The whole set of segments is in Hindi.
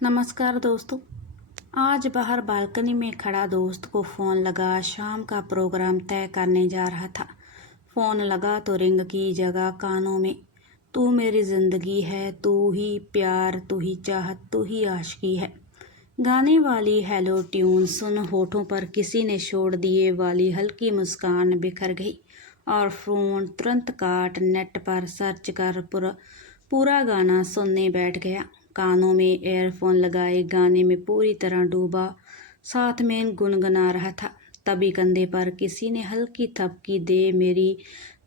नमस्कार दोस्तों। आज बाहर बालकनी में खड़ा दोस्त को फ़ोन लगा। शाम का प्रोग्राम तय करने जा रहा था। फ़ोन लगा तो रिंग की जगह कानों में, तू मेरी ज़िंदगी है, तू ही प्यार, तू ही चाहत, तू ही आशिकी है। गाने वाली हेलो ट्यून सुन होठों पर किसी ने छोड़ दिए वाली हल्की मुस्कान बिखर गई और फ़ोन तुरंत काट नेट पर सर्च कर पूरा गाना सुनने बैठ गया। कानों में एयरफोन लगाए गाने में पूरी तरह डूबा, साथ में गुनगुना रहा था। तभी कंधे पर किसी ने हल्की थपकी दे मेरी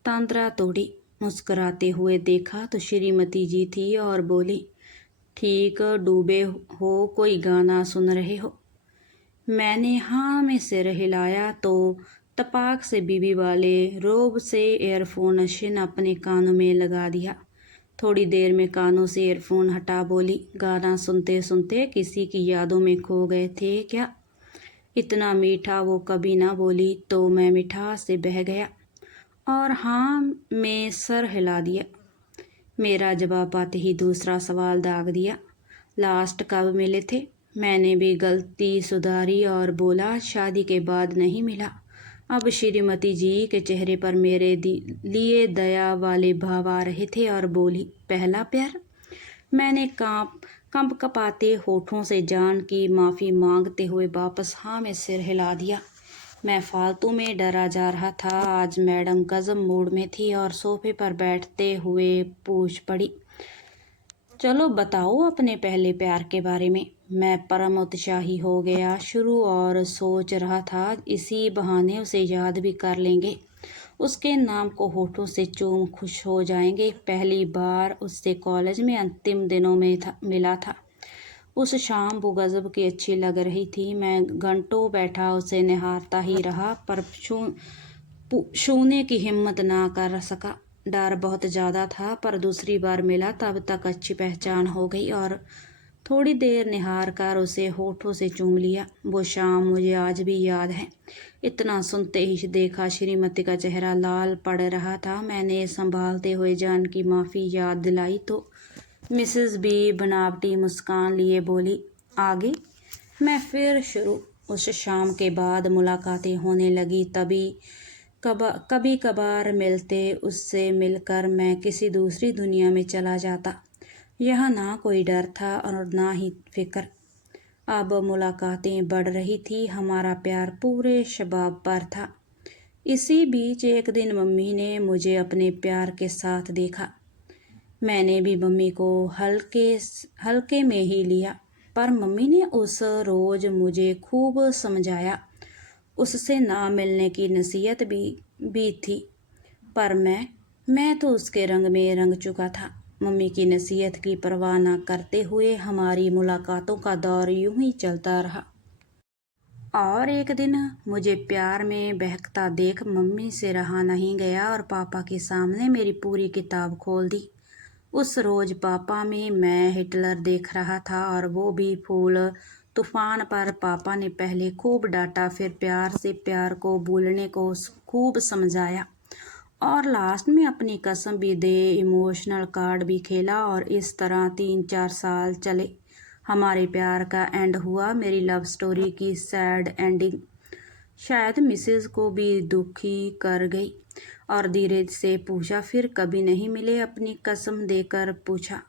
तंद्रा तोड़ी। मुस्कुराते हुए देखा तो श्रीमती जी थी और बोली, ठीक डूबे हो, कोई गाना सुन रहे हो? मैंने हाँ में सिर हिलाया तो तपाक से बीबी वाले रोब से एयरफोन नशीन अपने कानों में लगा दिया। थोड़ी देर में कानों से ईयरफोन हटा बोली, गाना सुनते सुनते किसी की यादों में खो गए थे क्या? इतना मीठा वो कभी ना बोली तो मैं मिठास से बह गया और हाँ में सर हिला दिया। मेरा जवाब पाते ही दूसरा सवाल दाग दिया, लास्ट कब मिले थे? मैंने भी गलती सुधारी और बोला, शादी के बाद नहीं मिला। अब श्रीमती जी के चेहरे पर मेरे लिए दया वाले भाव आ रहे थे और बोली, पहला प्यार? मैंने कंप कपाते होठों से जान की माफ़ी मांगते हुए वापस हाँ में सिर हिला दिया। मैं फालतू में डरा जा रहा था। आज मैडम गजब मूड में थी और सोफे पर बैठते हुए पूछ पड़ी, चलो बताओ अपने पहले प्यार के बारे में। मैं परम उत्साही हो गया शुरू और सोच रहा था इसी बहाने उसे याद भी कर लेंगे, उसके नाम को होठों से चूम खुश हो जाएंगे। पहली बार उससे कॉलेज में अंतिम दिनों में मिला था। उस शाम वो गजब की अच्छी लग रही थी। मैं घंटों बैठा उसे निहारता ही रहा पर छूने की हिम्मत ना कर सका। डर बहुत ज़्यादा था पर दूसरी बार मिला तब तक अच्छी पहचान हो गई और थोड़ी देर निहार कर उसे होठों से चूम लिया। वो शाम मुझे आज भी याद है। इतना सुनते ही देखा श्रीमती का चेहरा लाल पड़ रहा था। मैंने संभालते हुए जान की माफ़ी याद दिलाई तो मिसेस बी बनावटी मुस्कान लिए बोली, आगे? मैं फिर शुरू। उस शाम के बाद मुलाकातें होने लगी। कभी कभार मिलते, उससे मिलकर मैं किसी दूसरी दुनिया में चला जाता। यहाँ ना कोई डर था और ना ही फिक्र। अब मुलाकातें बढ़ रही थी, हमारा प्यार पूरे शबाब पर था। इसी बीच एक दिन मम्मी ने मुझे अपने प्यार के साथ देखा। मैंने भी मम्मी को हल्के में ही लिया, पर मम्मी ने उस रोज़ मुझे खूब समझाया। उससे ना मिलने की नसीहत भी थी, पर मैं तो उसके रंग में रंग चुका था। मम्मी की नसीहत की परवाह न करते हुए हमारी मुलाकातों का दौर यूं ही चलता रहा। और एक दिन मुझे प्यार में बहकता देख मम्मी से रहा नहीं गया और पापा के सामने मेरी पूरी किताब खोल दी। उस रोज़ पापा में मैं हिटलर देख रहा था और वो भी फूल तूफान पर। पापा ने पहले खूब डांटा, फिर प्यार से प्यार को भूलने को खूब समझाया और लास्ट में अपनी कसम भी दे, इमोशनल कार्ड भी खेला और इस तरह 3-4 साल चले। हमारे प्यार का एंड हुआ। मेरी लव स्टोरी की सैड एंडिंग शायद मिसेज को भी दुखी कर गई और धीरे से पूछा, फिर कभी नहीं मिले? अपनी कसम देकर पूछा।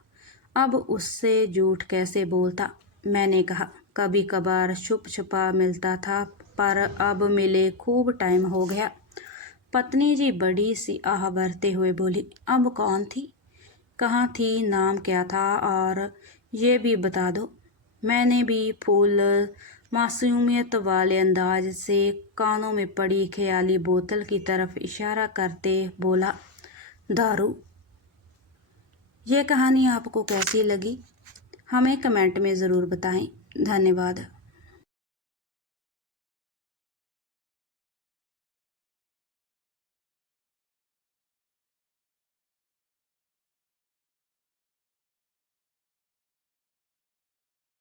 अब उससे झूठ कैसे बोलता? मैंने कहा, कभी कभार छुप छुपा मिलता था, पर अब मिले खूब टाइम हो गया। पत्नी जी बड़ी सी आह भरते हुए बोली, अब कौन थी, कहाँ थी, नाम क्या था, और ये भी बता दो। मैंने भी फूल मासूमियत वाले अंदाज से कानों में पड़ी ख्याली बोतल की तरफ इशारा करते बोला, दारू। ये कहानी आपको कैसी लगी हमें कमेंट में ज़रूर बताएं। धन्यवाद।